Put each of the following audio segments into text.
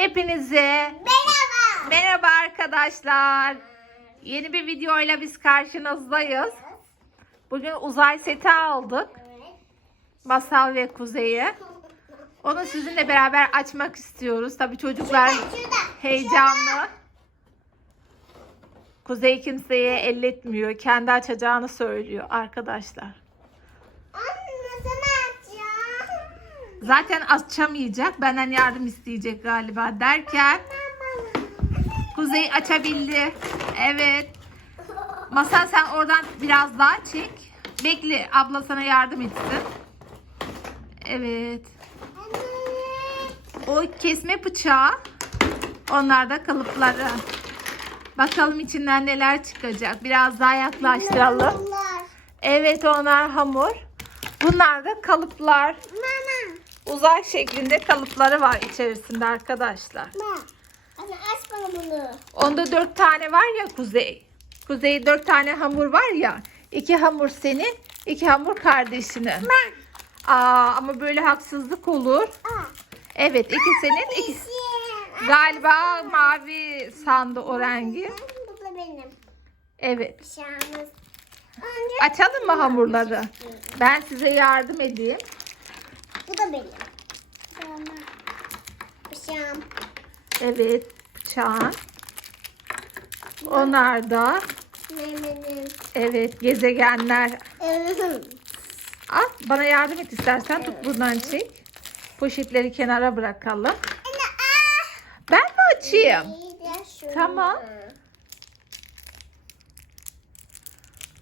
Hepinize Merhaba. merhaba arkadaşlar. Yeni bir videoyla biz karşınızdayız. Bugün uzay seti aldık. Masal ve Kuzey'e. Onu sizinle beraber açmak istiyoruz. Tabii çocuklar heyecanlı. Kuzey kimseye elletmiyor. Kendi açacağını söylüyor arkadaşlar. Anne sana açacağım. Zaten açamayacak. Benden yardım isteyecek galiba derken Kuzey açabildi. Evet. Masal sen oradan biraz daha çek. Bekle abla sana yardım etsin. Evet. O kesme bıçağı. Onlar da kalıpları. Bakalım içinden neler çıkacak. Biraz daha yaklaştıralım. Evet onlar hamur. Bunlar da kalıplar. Uzay şeklinde kalıpları var içerisinde arkadaşlar. Ma. Anne aç bana bunu. Onda dört tane var ya Kuzey. Kuzey dört tane hamur var ya. İki hamur senin, iki hamur kardeşinin. Ma. Aa, ama böyle haksızlık olur. Aa. Evet iki senin, iki... Yeşil. Galiba mavi sandı o rengi. Bu da benim. Evet. Açalım mı hamurları? Ben size yardım edeyim. Bu da benim. Bıçağım. Evet bıçağın. Onlar da Benim. evet gezegenler. Evet. Al bana yardım et istersen tut buradan çek. Poşetleri kenara bırakalım. Anne ah. Ben mi açayım? İyi de şunu. Tamam.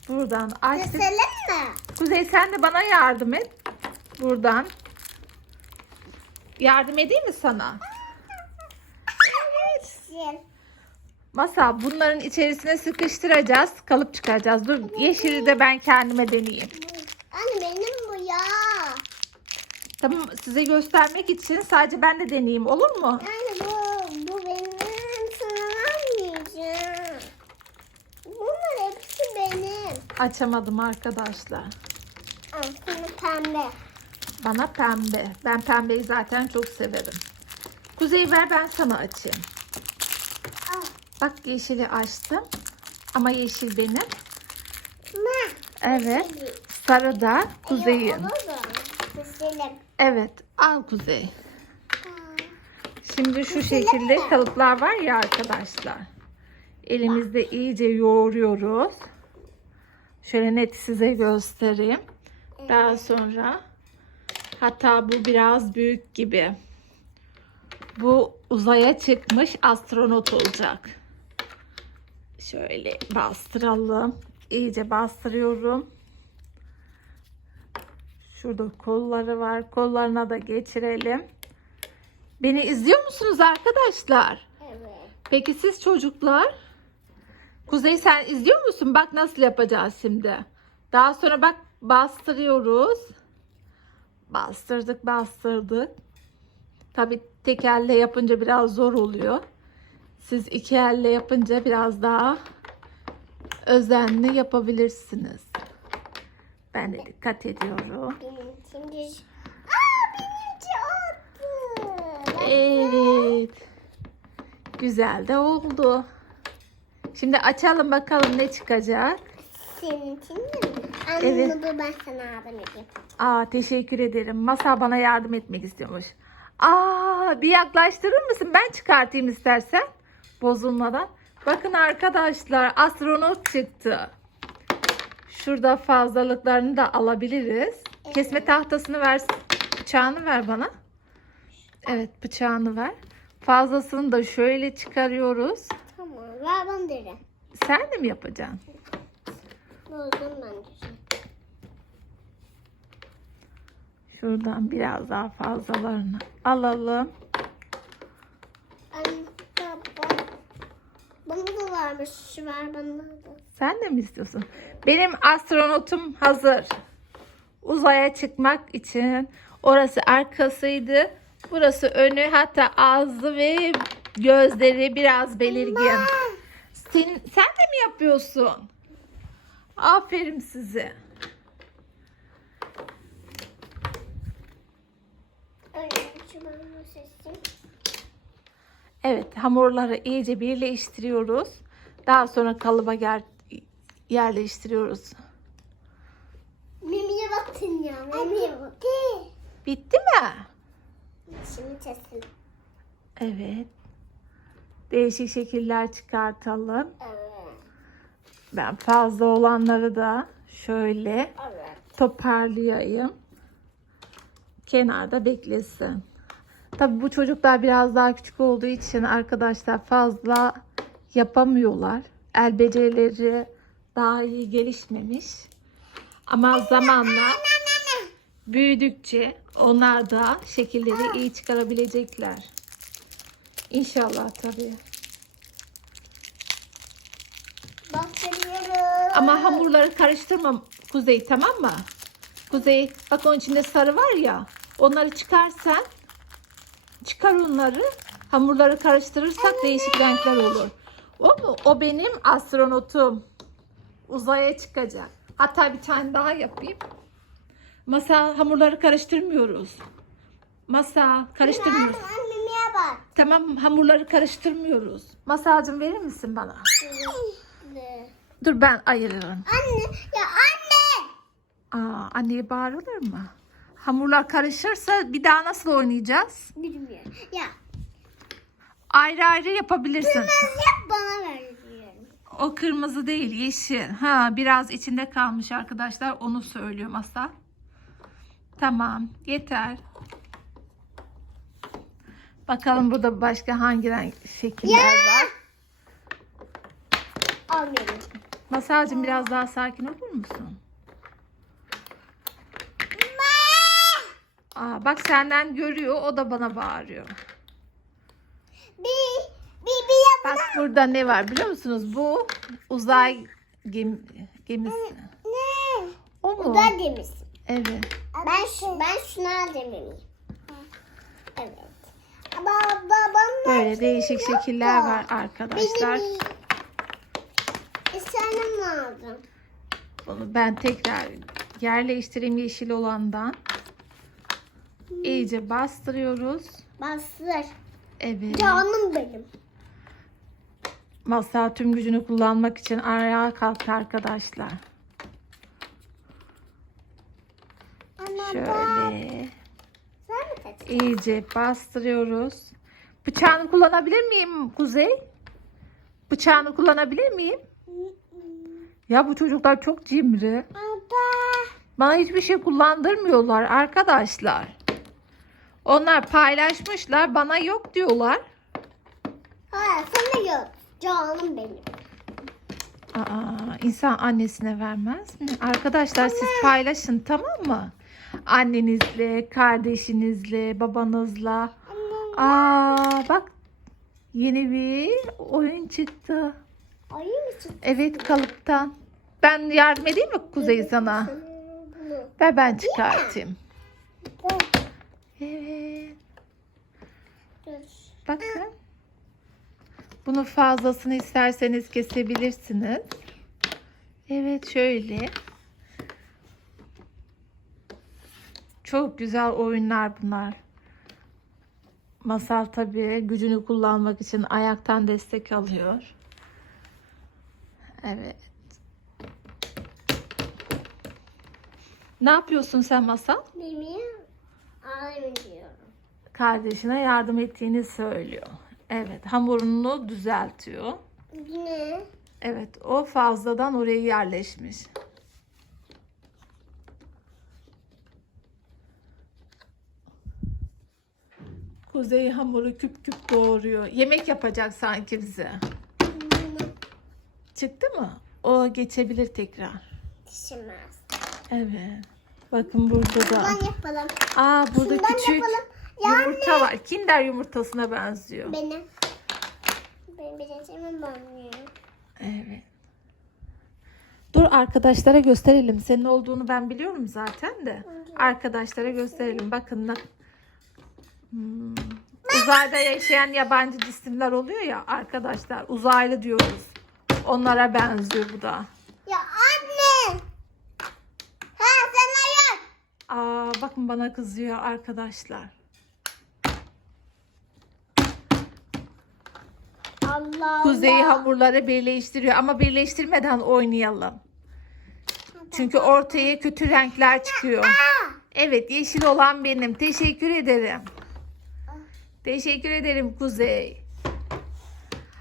Buradan açtık. Keselim mi? Kuzey sen de bana yardım et. Buradan. Yardım edeyim mi sana? Yeşil. Masa bunların içerisine sıkıştıracağız. Kalıp çıkaracağız. Dur yeşili de ben kendime deneyeyim. Anne benim bu ya. Tamam size göstermek için sadece ben de deneyeyim olur mu? Anne bu, bu benim. Sana vermeyeceğim. Bunlar hepsi benim. Açamadım arkadaşlar. Sana pembe. Bana pembe. Ben pembeyi zaten çok severim. Kuzey ver ben sana açayım. Al. Bak yeşili açtım. Ama yeşil benim. Ma. Evet. Sarı da kuzeyin. Evet. Al kuzey. Aa, Şimdi şu şekilde kalıplar var ya arkadaşlar. Elimizde iyice yoğuruyoruz. Şöyle net size göstereyim. Daha sonra hatta bu biraz büyük gibi. Bu uzaya çıkmış astronot olacak. Şöyle bastıralım. İyice bastırıyorum. Şurada kolları var. Kollarına da geçirelim. Beni izliyor musunuz arkadaşlar? Evet. Peki siz çocuklar? Kuzey sen izliyor musun? Bak nasıl yapacağız şimdi. Daha sonra bak bastırıyoruz. Bastırdık bastırdık. Tabi tek elle yapınca biraz zor oluyor. Siz iki elle yapınca biraz daha özenli yapabilirsiniz. Ben de dikkat ediyorum. Şimdi... Aa benimki oldu. Evet. Güzel de oldu. Şimdi açalım bakalım ne çıkacak. Seninkini? Anne Evet. dur ben sana yardım edeyim. Aa teşekkür ederim. Masa bana yardım etmek istiyormuş. Aa bir yaklaştırır mısın? Ben çıkartayım istersen. Bozulmadan. Bakın arkadaşlar astronot çıktı. Şurada fazlalıklarını da alabiliriz. Kesme tahtasını ver. Bıçağını ver bana. Evet bıçağını ver. Fazlasını da şöyle çıkarıyoruz. Tamam ver bana deri. Sen de mi yapacaksın? Bozdum ben de. Şuradan biraz daha fazlalarını alalım. Bana da varmış. Şu ver bana da. Sen de mi istiyorsun? Benim astronotum hazır. Uzaya çıkmak için. Orası arkasıydı. Burası önü hatta ağzı ve gözleri biraz belirgin. Sen, sen de mi yapıyorsun? Aferin size. Öyle şu ben bu sesim. Evet hamurları iyice birleştiriyoruz. Daha sonra kalıba yer, yerleştiriyoruz. Mimiye bakın ya. Mimiye bakın. Bitti mi? Şimdi kesin. Evet. Değişik şekiller çıkartalım. Evet. Ben fazla olanları da şöyle Evet. toparlayayım. Kenarda beklesin. Tabii bu çocuklar biraz daha küçük olduğu için arkadaşlar fazla yapamıyorlar. El becerileri daha iyi gelişmemiş. Ama zamanla büyüdükçe onlar da şekilleri iyi çıkarabilecekler. İnşallah tabii. Ama hamurları karıştırma Kuzey tamam mı? Kuzey bak onun içinde sarı var ya. Onları çıkarsan çıkar onları. Hamurları karıştırırsak değişik renkler olur. O mu? O benim astronotum. Uzaya çıkacak. Hatta bir tane daha yapayım. Masa hamurları karıştırmıyoruz. Masa karıştırmıyoruz. Anne Mimiye bak. Tamam hamurları karıştırmıyoruz. Masacım verir misin bana? Anne. Dur ben ayırırım. Anne. Ya anne. Aa, anneye bağırılır mı? Hamurlar karışırsa bir daha nasıl oynayacağız? Bilmiyorum. Ya. Ayrı ayrı yapabilirsin. Yap bana ver diyorum. O kırmızı değil, yeşil. Ha, biraz içinde kalmış arkadaşlar. Onu söylüyorum Asal. Tamam, yeter. Bakalım burada başka hangi renk şekiller var. Al beni. Masalcığım biraz daha sakin olur musun? Aa, bak senden görüyor, o da bana bağırıyor. Bir, bir, bir. Bak burada ne var biliyor musunuz? Bu uzay gem- gemisi. Ne? O mu? Bu da demişsin. Evet. Ben, şu, ben şuna demeliyim. Evet. Ama babam Böyle değişik şekiller var arkadaşlar. Benim İstenim lazım. Bunu ben tekrar yerleştireyim yeşil olandan. İyice bastırıyoruz. Bastır. Evet. Canım benim. Masa tüm gücünü kullanmak için ayağa kalktı arkadaşlar. Ama Şöyle iyice bastırıyoruz. Bıçağını kullanabilir miyim Kuzey? Bıçağını kullanabilir miyim? Ya bu çocuklar çok cimri. Bana hiçbir şey kullandırmıyorlar arkadaşlar. Onlar paylaşmışlar, bana yok diyorlar. Hayır sana yok. Canım benim. Aa, insan annesine vermez mi? Arkadaşlar siz paylaşın tamam mı? Annenizle, kardeşinizle, babanızla. Aa, bak yeni bir oyun çıktı. Ayı mı çıktı? Evet kalıptan. Ben yardım edeyim mi Kuzey sana? Ver ben çıkartayım. Evet. Bakın. Bunu fazlasını isterseniz kesebilirsiniz. Evet şöyle. Çok güzel oyunlar bunlar. Masal tabii gücünü kullanmak için ayaktan destek alıyor. Evet. Ne yapıyorsun sen Masal? Ağlayayım diyorum. Kardeşine yardım ettiğini söylüyor. Evet, hamurunu düzeltiyor. Yine. Evet, o fazladan oraya yerleşmiş. Kuzey hamuru küp küp doğuruyor. Yemek yapacak sanki bize. Çıktı mı? O geçebilir tekrar. Pişirmez. Evet. Bakın burada da. Ben yapalım. Aa burada Şundan küçük yapalım. Ya yumurta var. Kinder yumurtasına benziyor. Benim. Benim birincimin banyo. Evet. Dur arkadaşlara gösterelim. Senin olduğunu ben biliyorum zaten de. Arkadaşlara gösterelim. Bakın. Hmm. Uzayda yaşayan yabancı cisimler oluyor ya arkadaşlar. Uzaylı diyoruz. Onlara benziyor bu da. Ya anne. Ha sen hayır. Aa, bakın bana kızıyor arkadaşlar. Allah Kuzey Allah. hamurları birleştiriyor ama birleştirmeden oynayalım. Çünkü ortaya kötü renkler çıkıyor. Evet yeşil olan benim. Teşekkür ederim. Teşekkür ederim Kuzey.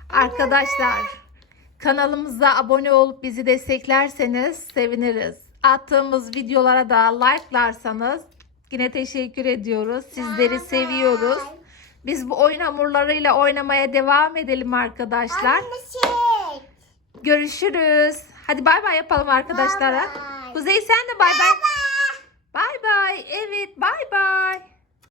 Arkadaşlar kanalımıza abone olup bizi desteklerseniz seviniriz. Attığımız videolara da like'larsanız yine teşekkür ediyoruz. Sizleri seviyoruz. Biz bu oyun hamurlarıyla oynamaya devam edelim arkadaşlar. Görüşürüz. Hadi bay bay yapalım arkadaşlara. Bay bay. Kuzey sen de bay bay. Bay bay. Evet bay bay.